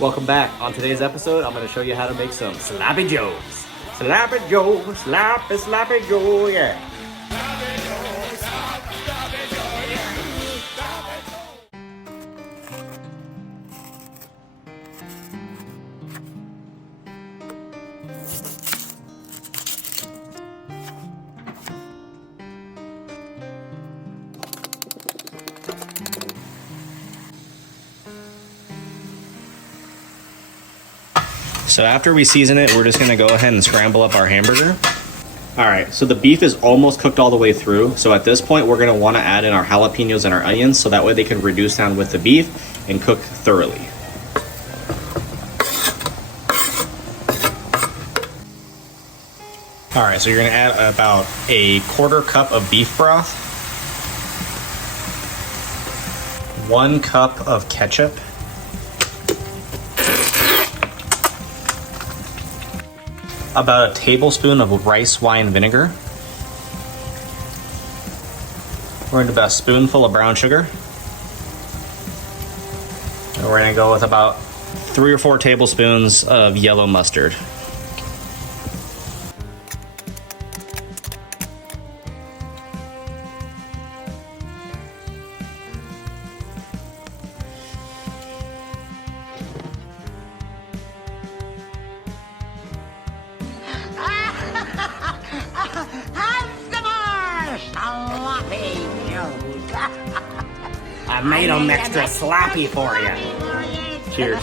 Welcome back. On today's episode, I'm going to show you how to make some Slappy Joes. Slappy Joe, Slappy Joe, yeah. So after we season it, we're just gonna go ahead and scramble up our hamburger. All right, so the beef is almost cooked all the way through. So at this point, we're gonna wanna add in our jalapenos and our onions so that way they can reduce down with the beef and cook thoroughly. All right, so you're gonna add about a quarter cup of beef broth, 1 cup of ketchup, about a tablespoon of rice wine vinegar. We're gonna do about a spoonful of brown sugar. And we're gonna go with about 3 or 4 tablespoons of yellow mustard. I made them extra sloppy for you. Cheers.